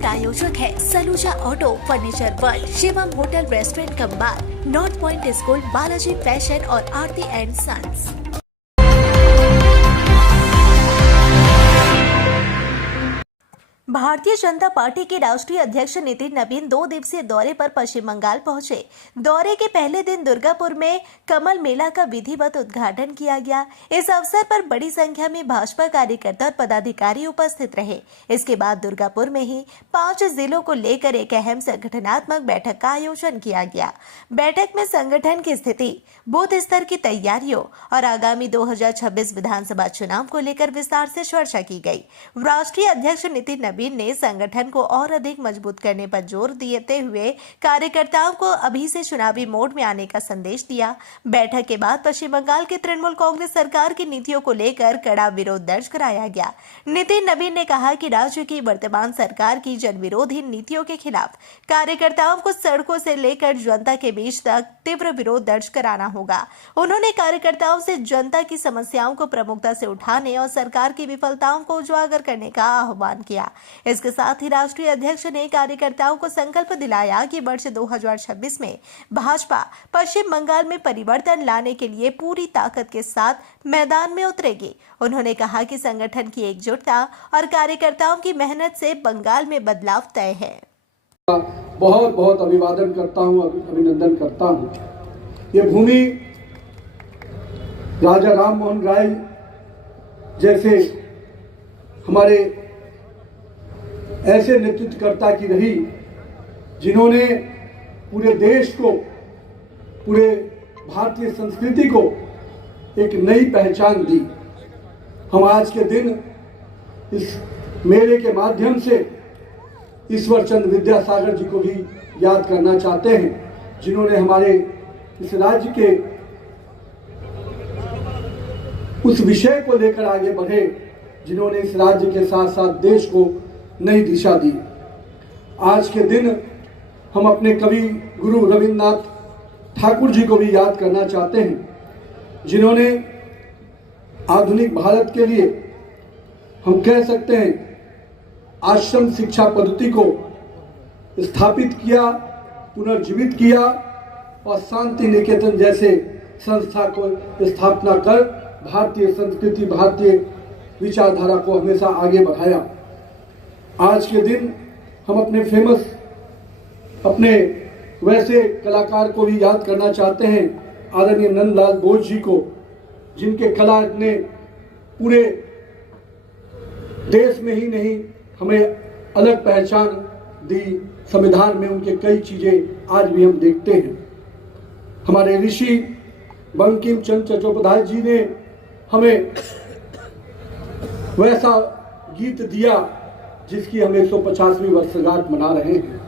का आयोजक है Saluja auto furniture world, Shivam hotel restaurant cum bar, north point school, Balaji fashion और Aarti and sons. Bharatiya Janata party के राष्ट्रीय अध्यक्ष नितिन नवीन 2 दिवसीय दौरे पर पश्चिम बंगाल पहुंचे। दौरे के पहले दिन दुर्गापुर में कमल मेला का विधिवत उद्घाटन किया गया। इस अवसर पर बड़ी संख्या में भाजपा कार्यकर्ता और पदाधिकारी उपस्थित रहे। इसके बाद दुर्गापुर में ही 5 जिलों को लेकर एक अहम संगठनात्मक बैठक का आयोजन किया गया। बैठक में संगठन की स्थिति, बूथ स्तर की तैयारियों और आगामी 2026 विधानसभा चुनाव को लेकर विस्तार से चर्चा की गई। राष्ट्रीय अध्यक्ष नितिन नवीन ने संगठन को और अधिक मजबूत करने पर जोर देते हुए कार्यकर्ताओं को अभी से चुनावी मोड में आने का संदेश दिया। बैठक के बाद पश्चिम बंगाल की तृणमूल कांग्रेस सरकार की नीतियों को लेकर कड़ा विरोध दर्ज कराया गया। नितिन नवीन ने कहा कि राज्य की वर्तमान सरकार की जनविरोधी नीतियों के खिलाफ कार्यकर्ताओं को सड़कों से लेकर जनता के बीच तक तीव्र विरोध दर्ज कराना होगा। उन्होंने कार्यकर्ताओं से जनता की समस्याओं को प्रमुखता से उठाने और सरकार की विफलताओं को उजागर करने का आह्वान किया। इसके साथ ही राष्ट्रीय अध्यक्ष ने कार्यकर्ताओं को संकल्प दिलाया कि वर्ष 2026 में भाजपा पश्चिम बंगाल में परिवर्तन लाने के लिए पूरी ताकत के साथ मैदान में उतरेगी। उन्होंने कहा कि संगठन की एकजुटता और कार्यकर्ताओं की मेहनत से बंगाल में बदलाव तय है। बहुत बहुत अभिवादन करता हूँ, अभिनंदन करता हूँ। ये भूमि राजा राम मोहन राय जैसे हमारे ऐसे नेतृत्वकर्ता की रही जिन्होंने पूरे देश को, पूरे भारतीय संस्कृति को एक नई पहचान दी। हम आज के दिन इस मेले के माध्यम से ईश्वर चंद्र विद्यासागर जी को भी याद करना चाहते हैं, जिन्होंने हमारे इस राज्य के उस विषय को लेकर आगे बढ़े, जिन्होंने इस राज्य के साथ साथ देश को नई दिशा दी। आज के दिन हम अपने कवि गुरु रविन्द्रनाथ ठाकुर जी को भी याद करना चाहते हैं, जिन्होंने आधुनिक भारत के लिए हम कह सकते हैं आश्रम शिक्षा पद्धति को स्थापित किया, पुनर्जीवित किया और शांति निकेतन जैसे संस्था को स्थापना कर भारतीय संस्कृति, भारतीय विचारधारा को हमेशा आगे बढ़ाया। आज के दिन हम अपने फेमस, अपने वैसे कलाकार को भी याद करना चाहते हैं, आदरणीय नंदलाल बोस जी को, जिनके कला ने पूरे देश में ही नहीं हमें अलग पहचान दी। संविधान में उनके कई चीजें आज भी हम देखते हैं। हमारे ऋषि बंकिम चंद्र चट्टोपाध्याय जी ने हमें वैसा गीत दिया जिसकी हम 150वीं वर्षगांठ मना रहे हैं।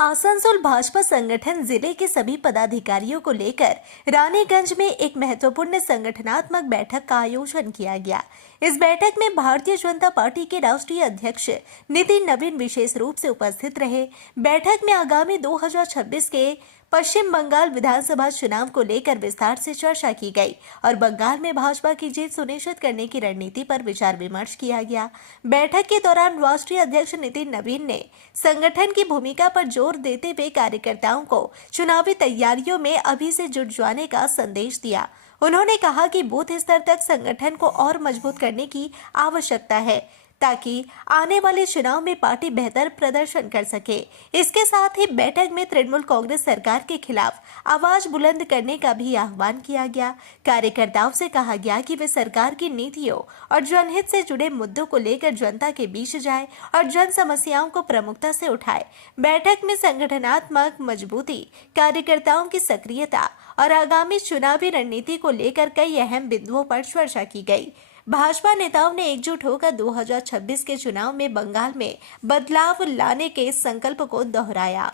आसनसोल भाजपा संगठन जिले के सभी पदाधिकारियों को लेकर रानीगंज में एक महत्वपूर्ण संगठनात्मक बैठक का आयोजन किया गया। इस बैठक में भारतीय जनता पार्टी के राष्ट्रीय अध्यक्ष नितिन नवीन विशेष रूप से उपस्थित रहे। बैठक में आगामी 2026 के पश्चिम बंगाल विधानसभा चुनाव को लेकर विस्तार से चर्चा की गई और बंगाल में भाजपा की जीत सुनिश्चित करने की रणनीति पर विचार विमर्श किया गया। बैठक के दौरान राष्ट्रीय अध्यक्ष नितिन नवीन ने संगठन की भूमिका पर जोर देते हुए कार्यकर्ताओं को चुनावी तैयारियों में अभी से जुट जाने का संदेश दिया। उन्होंने कहा कि बूथ स्तर तक संगठन को और मजबूत करने की आवश्यकता है ताकि आने वाले चुनाव में पार्टी बेहतर प्रदर्शन कर सके। इसके साथ ही बैठक में तृणमूल कांग्रेस सरकार के खिलाफ आवाज बुलंद करने का भी आह्वान किया गया। कार्यकर्ताओं से कहा गया कि वे सरकार की नीतियों और जनहित से जुड़े मुद्दों को लेकर जनता के बीच जाए और जन समस्याओं को प्रमुखता से उठाए। बैठक में संगठनात्मक मजबूती, कार्यकर्ताओं की सक्रियता और आगामी चुनावी रणनीति को लेकर कई अहम बिंदुओं पर चर्चा की गई। भाजपा नेताओं ने एकजुट होकर 2026 के चुनाव में बंगाल में बदलाव लाने के संकल्प को दोहराया।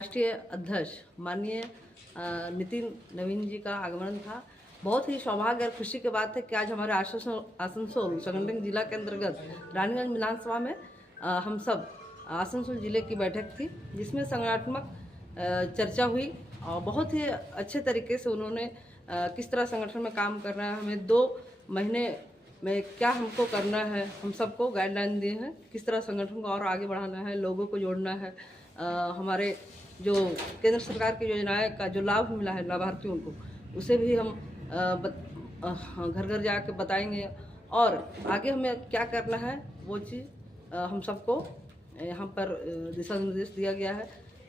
राष्ट्रीय अध्यक्ष माननीय नितिन नवीन जी का आगमन था। बहुत ही सौभाग्य और खुशी की बात है कि आज हमारे आसनसोल संगठन जिला के अंतर्गत रानीगंज विधानसभा में हम सब आसनसोल जिले की बैठक थी, जिसमें संगठनात्मक चर्चा हुई और बहुत ही अच्छे तरीके से उन्होंने किस तरह संगठन में काम करना है, हमें 2 महीने में क्या हमको करना है, हम सबको गाइडलाइन दिए हैं किस तरह संगठन को और आगे बढ़ाना है, लोगों को जोड़ना है। हमारे जो केंद्र सरकार की योजनाएं का जो लाभ मिला है लाभार्थियों को, उसे भी हम घर घर जाके बताएंगे और आगे हमें क्या करना है वो चीज़ हम सबको यहाँ पर दिशा निर्देश दिया गया है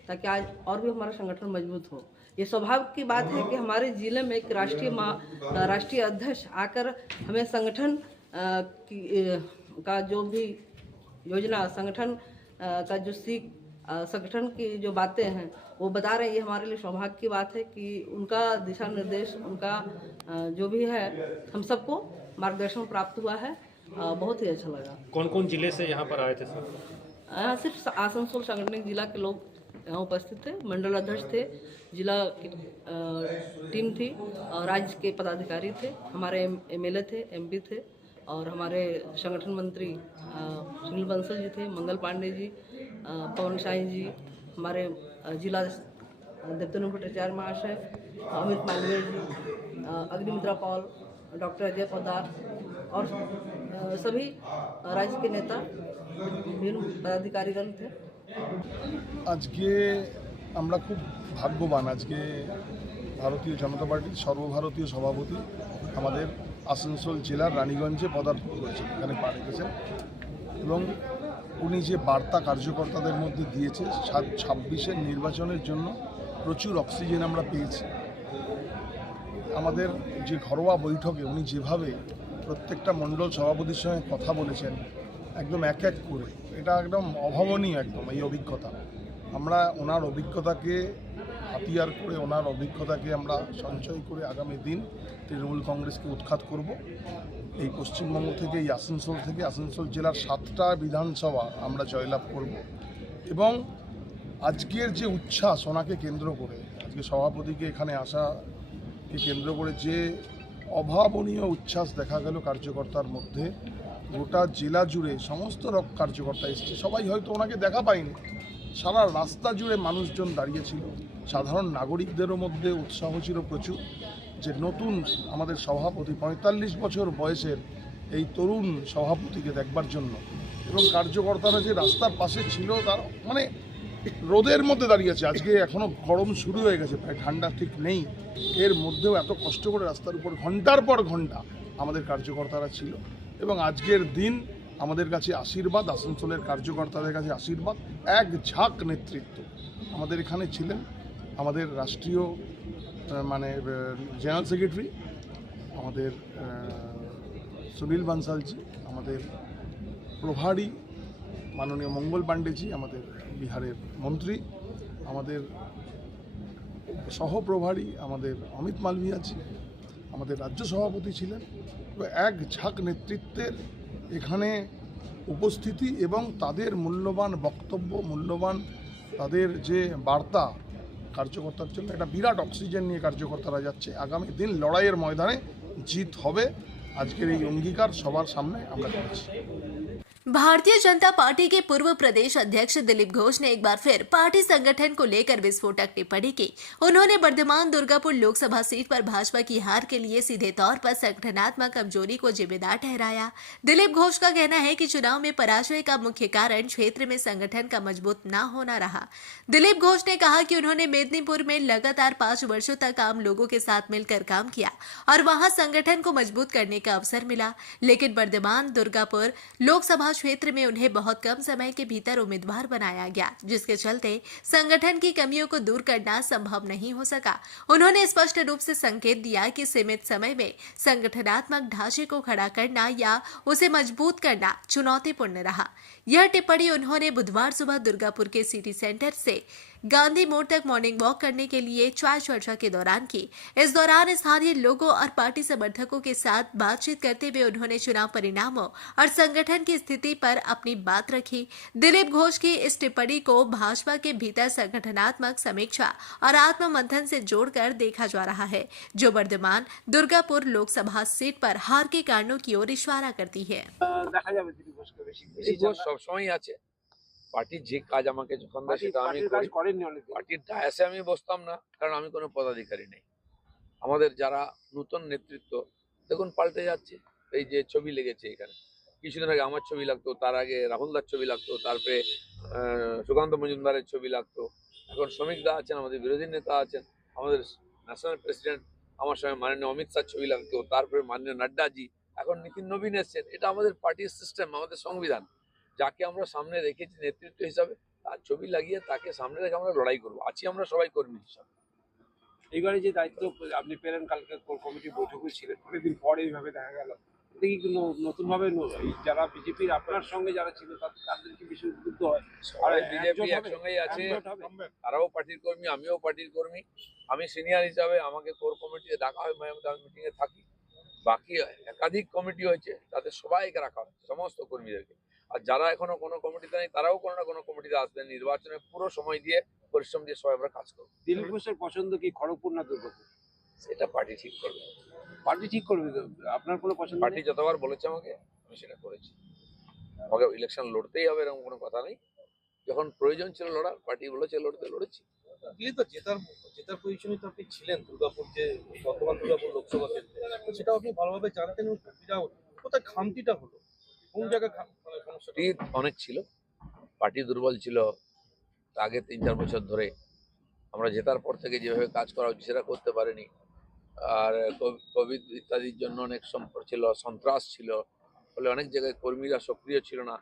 ताकि आज और भी हमारा संगठन मजबूत हो। ये सौभाग्य की बात है कि हमारे ज़िले में एक राष्ट्रीय अध्यक्ष आकर हमें संगठन का जो भी योजना, संगठन का जो सीख, संगठन की जो बातें हैं वो बता रहे हैं। ये हमारे लिए सौभाग्य की बात है कि उनका दिशा निर्देश, उनका जो भी है, हम सबको मार्गदर्शन प्राप्त हुआ है। बहुत ही अच्छा लगा। कौन कौन जिले से यहाँ पर आए थे सर? यहाँ सिर्फ आसनसोल सांगठनिक जिला के लोग यहाँ उपस्थित थे, मंडल अध्यक्ष थे, जिला की टीम थी और राज्य के पदाधिकारी थे, हमारे एमएलए थे, एमपी थे और हमारे संगठन मंत्री सुनील बंसल जी थे, मंगल पांडे जी, पवन शाही जी, हमारे जिला देवतनु भट्टाचार्य महाशय, अमित मालवीय जी, अग्निमित्रा पॉल, डॉक्टर अजय पोदार और सभी राज्य के नेता, विभिन्न पदाधिकारीगण थे। আজকে আমরা খুব ভাগ্যবান। আজকে ভারতীয় জনতা পার্টির সর্বভারতীয় সভাপতি আমাদের আসানসোল জেলার রানীগঞ্জে পদার্পণ করেছেন, এখানে পা রেখেছেন এবং উনি যে বার্তা কার্যকর্তাদের মধ্যে দিয়েছে 26-এর নির্বাচনের জন্য প্রচুর অক্সিজেন আমরা পেয়েছি। আমাদের যে ঘরোয়া বৈঠকে উনি যেভাবে প্রত্যেকটা মণ্ডল সভাপতির সঙ্গে কথা বলেছেন একদম এক এক করে, এটা একদম অভাবনীয় একদম এই অভিজ্ঞতা। আমরা ওনার অভিজ্ঞতাকে হাতিয়ার করে, ওনার অভিজ্ঞতাকে আমরা সঞ্চয় করে আগামী দিন তৃণমূল কংগ্রেসকে উৎখাত করব। এই পশ্চিমবঙ্গ থেকে, এই আসানসোল থেকে, আসানসোল জেলার 7টা বিধানসভা আমরা জয়লাভ করব এবং আজকের যে উচ্ছ্বাস ওনাকে কেন্দ্র করে, আজকে সভাপতিকে এখানে আসাকে কেন্দ্র করে যে অভাবনীয় উচ্ছ্বাস দেখা গেল কার্যকর্তার মধ্যে, গোটা জেলা জুড়ে সমস্ত কার্যকর্তা এসছে। সবাই হয়তো ওনাকে দেখা পায়নি, সারা রাস্তা জুড়ে মানুষজন দাঁড়িয়েছিল। সাধারণ নাগরিকদেরও মধ্যে উৎসাহ ছিল প্রচুর যে নতুন আমাদের সভাপতি 45 বছর বয়সের এই তরুণ সভাপতিকে দেখবার জন্য। এবং কার্যকর্তারা যে রাস্তার পাশে ছিল, তার মানে রোদের মধ্যে দাঁড়িয়েছে। আজকে এখনও গরম শুরু হয়ে গেছে, প্রায় ঠান্ডা ঠিক নেই, এর মধ্যেও এত কষ্ট করে রাস্তার উপর ঘন্টার পর ঘন্টা আমাদের কার্যকর্তারা ছিল। এবং আজকের দিন আমাদের কাছে আশীর্বাদ, আসানসোলের কার্যকর্তাদের কাছে আশীর্বাদ। এক ঝাঁক নেতৃত্ব আমাদের এখানে ছিলেন। আমাদের রাষ্ট্রীয় জেনারেল সেক্রেটারি আমাদের সুনীল বানসালজি, আমাদের প্রভারী মাননীয় মঙ্গল পাণ্ডেজি, আমাদের বিহারের মন্ত্রী, আমাদের সহপ্রভারী আমাদের অমিত মালভিয়াজি, আমাদের রাজ্য সভাপতি ছিলেন। এক ঝাঁক নেতৃত্বের এখানে উপস্থিতি এবং তাদের মূল্যবান বক্তব্য, মূল্যবান তাদের যে বার্তা কার্যকর্তার জন্য, একটা বিরাট অক্সিজেন নিয়ে কার্যকর্তারা যাচ্ছে। আগামী দিন লড়াইয়ের ময়দানে জিত হবে। আজকের এই অঙ্গীকার সবার সামনে আমরা করছি। भारतीय जनता पार्टी के पूर्व प्रदेश अध्यक्ष दिलीप घोष ने एक बार फिर पार्टी संगठन को लेकर विस्फोटक टिप्पणी की। उन्होंने वर्धमान दुर्गापुर लोकसभा सीट पर भाजपा की हार के लिए सीधे तौर पर संगठनात्मक कमजोरी को जिम्मेदार ठहराया। दिलीप घोष का कहना है कि चुनाव में पराजय का मुख्य कारण क्षेत्र में संगठन का मजबूत न होना रहा। दिलीप घोष ने कहा कि उन्होंने मेदिनीपुर में लगातार 5 वर्षों तक आम लोगों के साथ मिलकर काम किया और वहां संगठन को मजबूत करने का अवसर मिला, लेकिन वर्धमान दुर्गापुर लोकसभा क्षेत्र में उन्हें बहुत कम समय के भीतर उम्मीदवार बनाया गया, जिसके चलते संगठन की कमियों को दूर करना संभव नहीं हो सका। उन्होंने स्पष्ट रूप से संकेत दिया कि सीमित समय में संगठनात्मक ढांचे को खड़ा करना या उसे मजबूत करना चुनौतीपूर्ण रहा। यह टिप्पणी उन्होंने बुधवार सुबह दुर्गापुर के सिटी सेंटर से गांधी मोड़ तक मॉर्निंग वॉक करने के लिए चाय चर्चा के दौरान की। इस दौरान स्थानीय लोगों और पार्टी समर्थकों के साथ बातचीत करते हुए उन्होंने चुनाव परिणामों और संगठन की स्थिति पर अपनी बात रखी। दिलीप घोष की इस टिप्पणी को भाजपा के भीतर संगठनात्मक समीक्षा और आत्ममंथन से जोड़कर देखा जा रहा है, जो वर्धमान दुर्गापुर लोकसभा सीट पर हार के कारणों की ओर इशारा करती है। সবসময় আছে। পার্টির যে কাজ আমাকে যখন দেয় সেটা আমি করি। পার্টির ডায়াসে আমি বসতাম না, কারণ আমি কোনো পদাধিকারী নেই। আমাদের যারা নতুন নেতৃত্ব দেখুন পাল্টে যাচ্ছে, এই যে ছবি লেগেছে এখানে, কিছুদিন আগে আমার ছবি লাগতো, তার আগে রাহুল দার ছবি লাগতো, তারপরে সুকান্ত মজুমদারের ছবি লাগতো, এখন শ্রমিক দা আছেন, আমাদের বিরোধী নেতা আছেন, আমাদের ন্যাশনাল প্রেসিডেন্ট, আমার সঙ্গে মাননীয় অমিত শাহ ছবি লাগতো, তারপরে মাননীয় নাড্ডাজি, এখন নীতিন নবীন এসছেন। এটা আমাদের পার্টির সিস্টেম, আমাদের সংবিধান। যাকে আমরা সামনে রেখেছি নেতৃত্ব হিসাবে, তার ছবি লাগিয়ে তাকে সামনে রেখে আমরা লড়াই করবো। আছি আমরা সবাই কর্মী হিসাবে। এইবারে যে দায়িত্ব আপনি পেলেন, কালকে কোর কমিটির বৈঠকে ছিলেন, অনেকদিন পরে এইভাবে দেখা গেল, এটা কি নতুনভাবে যারা বিজেপির আপনার সঙ্গে যারা ছিল তাদের কি বেশি উদ্বুদ্ধ হয়? সবাই বিজেপি একসঙ্গেই আছে, তারাও পার্টির কর্মী, আমিও পার্টির কর্মী। আমি সিনিয়র হিসাবে আমাকে কোর কমিটিতে ডাকা হয়, আমি মিটিংয়ে থাকি। বাকি একাধিক কমিটি হয়েছে, তাদের সবাইকে রাখা হয়, সমস্ত কর্মীদেরকে। আর যারা এখনো কোনো কমিটিতে নেই, তারাও কোনো না কোনো কমিটিতে আসবেন। নির্বাচনে পুরো সময় দিয়ে, পরিশ্রম দিয়ে সবাই আমরা কাজ করবো। দিলীপ ঘোষের পছন্দ কি খড়গপুর না দুর্গাপুর? সেটা পার্টি ঠিক করবে। পার্টি ঠিক করবে তো, আপনার কোনো পছন্দ পার্টি নেই? যতবার বলেছে আমাকে, আমি সেটা করেছি। আমাকে ইলেকশন লড়তেই হবে এরকম কোনো কথা নেই। যখন প্রয়োজন ছিল লড়া, পার্টি বলেছে লড়তে, লড়েছি। দিল্লি তো জেতার পজিশনে তো আপনি ছিলেন, দুর্গাপুর যে বর্তমান দুর্গাপুর লোকসভা কেন্দ্রে, তো সেটাও আপনি ভালোভাবে জানতেন। কোথায় খামতিটা হলো, কোন জায়গায় সমস্যা? পার্টি অনেক ছিল, পার্টি দুর্বল ছিল আগে 3-4 বছর ধরে। আমরা জেতার পর থেকে যেভাবে কাজ করা উচিত সেটা করতে পারিনি। আর কোভিড ইত্যাদির জন্য অনেক সম্পর্ক ছিল, সন্ত্রাস ছিল, ফলে অনেক জায়গায় কর্মীরা সক্রিয় ছিল না।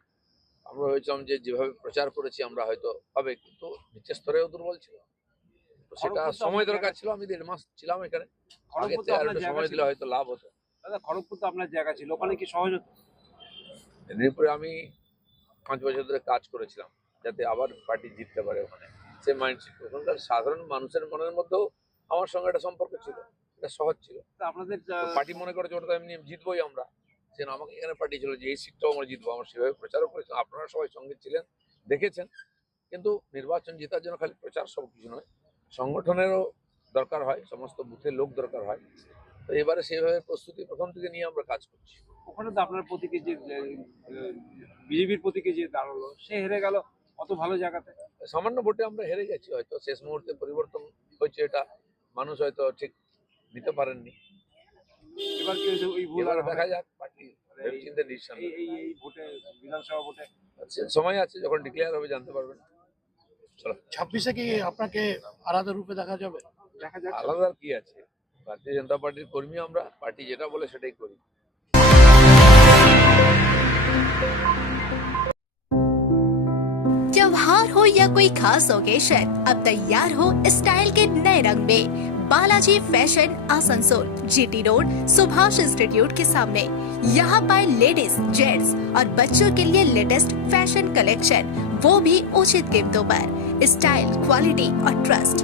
আমরা ভেবেছিলাম যে যেভাবে প্রচার করেছি আমরা হয়তো হবে, কিন্তু নিচের স্তরেও দুর্বল ছিল। তো সেটা সময় দরকার ছিল। আমি 1.5 মাস ছিলাম এখানে, আগে থেকে আর একটু সময় দিলে হয়তো লাভ হতো। দাদা, খড়গপুর তো আপনার জায়গা ছিল, ওখানে কি সহজ হতো? এরপরে আমি 5 বছর ধরে কাজ করেছিলাম যাতে আবার পার্টি জিততে পারে ওখানে, সে মাইন্ডসেট। ওখানকার সাধারণ মানুষের মনের মধ্যেও আমার সঙ্গে একটা সম্পর্ক ছিল, এটা সহজ ছিল। তা আপনাদের পার্টি মনে করেছে ওটা তো এমনি জিতবোই আমরা, যেন আমাকে এখানে পার্টি ছিল যে এই সিটটাও আমরা জিতবো। আমরা সেভাবে প্রচারও করেছিলাম, আপনারা সবাই সঙ্গে ছিলেন, দেখেছেন। কিন্তু নির্বাচন জেতার জন্য খালি প্রচার সব কিছু নয়, সংগঠনেরও দরকার হয়, সমস্ত বুথের লোক দরকার হয়। তো এবারে সেইভাবে প্রস্তুতি প্রথম থেকে নিয়ে আমরা কাজ করছি। ওখানে তো আপনার প্রতীকে যে বিজেপির প্রতীকে যে দাঁড়ালো, সে হেরে গেল অত ভালো জায়গাতে। সামান্য ভোটে আমরা হেরে গেছি, হয়তো শেষ মুহূর্তে পরিবর্তন হয়েছে, এটা মানুষ হয়তো ঠিক নিতে পারেননি। এবার কি হয়েছে, ওই ভুল এবার আর দেখা যাক, পার্টি চিন্তা ডিসিশন। এই ভোটে, বিধানসভা ভোটে সময় আছে, যখন ডিক্লেয়ার হবে জানতে পারবেন। চলো, 26-এ কি আপনাকে আলাদা রূপে দেখা যাবে? দেখা যাক। আলাদা আর কি আছে, ভারতীয় জনতা পার্টির কর্মী আমরা, পার্টি যেটা বলে সেটাই করি। त्योहार हो या कोई खास ओकेशन, अब तैयार हो स्टाइल के नए रंग में। Balaji fashion Asansol, GT road, Subhash institute के सामने। यहाँ पाए लेडीज, जेंट्स और बच्चों के लिए लेटेस्ट फैशन कलेक्शन, वो भी उचित कीमतों पर। स्टाइल, क्वालिटी और ट्रस्ट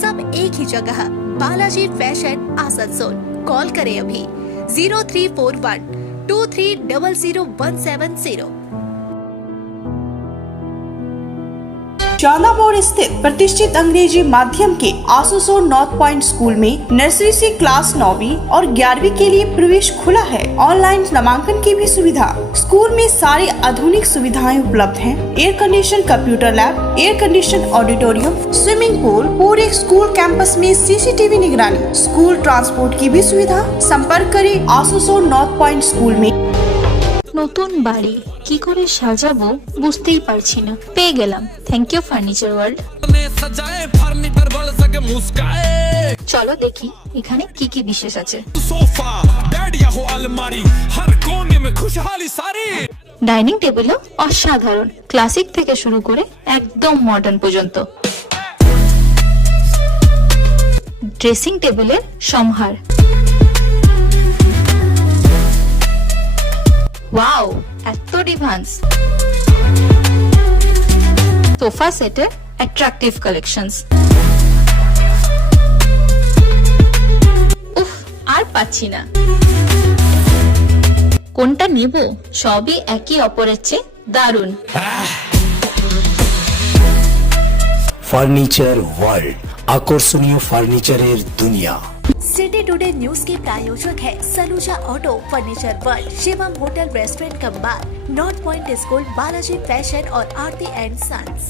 सब एक ही जगह। बालाजी फैशन आसनसोल। कॉल करें अभी 0341 23000170। चांदा मोड़ स्थित प्रतिष्ठित अंग्रेजी माध्यम के आसनसोल नॉर्थ पॉइंट स्कूल में नर्सरी से क्लास 9वीं और 11वीं के लिए प्रवेश खुला है। ऑनलाइन नामांकन की भी सुविधा। स्कूल में सारी आधुनिक सुविधाएं उपलब्ध हैं। Air condition computer lab, air condition auditorium, swimming pool, पूरे स्कूल कैंपस में सीसीटीवी निगरानी, स्कूल ट्रांसपोर्ट की भी सुविधा। संपर्क करें आसनसोल नॉर्थ पॉइंट स्कूल में। নতুন বাড়ি কি করে সাজাবো বুঝতেই পারছি না। পেয়ে গেলাম থ্যাংক ইউ ফার্নিচার ওয়ার্ল্ড। চলো দেখি এখানে কি কি বিশেষ আছে। ডাইনিং টেবিলও অসাধারণ, ক্লাসিক থেকে শুরু করে একদম মডার্ন পর্যন্ত। ড্রেসিং টেবিলের সম্ভার, ওয়াও এত ডিভান্স। সোফা সেটের অ্যাট্রাকটিভ কালেকশনস। উফ, আর পাচ্ছি না, কোনটা নেব? সবই একই অপরের চেয়ে দারুণ। ফার্নিচার ওয়ার্ল্ড, আকর্ষণীয় ফার্নিচারের দুনিয়া। सिटी टुडे न्यूज के प्रायोजक है Saluja auto, furniture world, Shivam hotel, restaurant cum bar, north point school, Balaji fashion और आरती एंड सन्स।